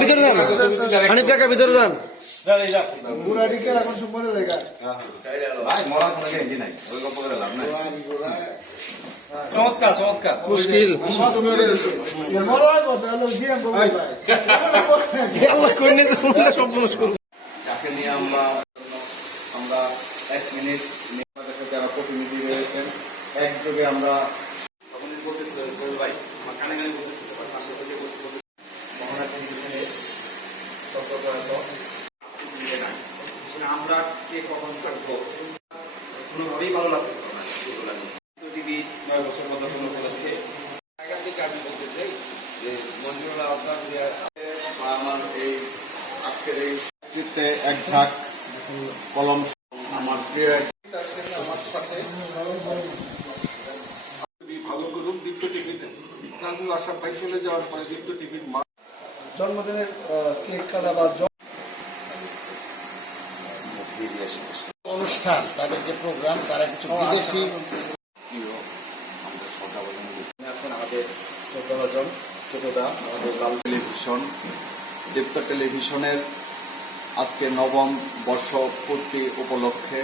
ভিতরে যান, হানিফ কাকা ভিতরে যান। মুশকিল যাকে নিয়ে আমরা 1 মিনিট যারা প্রতিনিধি রয়েছেন একযোগে আমরা বলতেছিলেন সোহেল ভাই আমার কানে কানে বলতেছিল মোহনা টেলিভিশনে আমরা কে কখন থাকবো কোনোভাবেই ভালো লাগতেছিল না সেগুলো টিভি 9 বছর পদার্পণ উপলক্ষে জায়গা থেকে আমি বলতে চাই যে মঞ্জুরুল আওতার আমার এই আজকের এই চিত্তে এক ঝাঁক কলম আমার প্রিয় আমার সাথে ভালো করুন দীপ্ত টিভিতে নাজমুল আশরাফ ভাই চলে যাওয়ার পরে দীপ্ত টিভির জন্মদিনের কেক কাটা বা অনুষ্ঠান তাদের যে প্রোগ্রাম তারা কিছু বিদেশি আমাদের 14 জন ছোটদা আমাদের লাল টেলিভিশন দীপ্ত টেলিভিশনের আজকে 9ম বর্ষ পূর্তি উপলক্ষে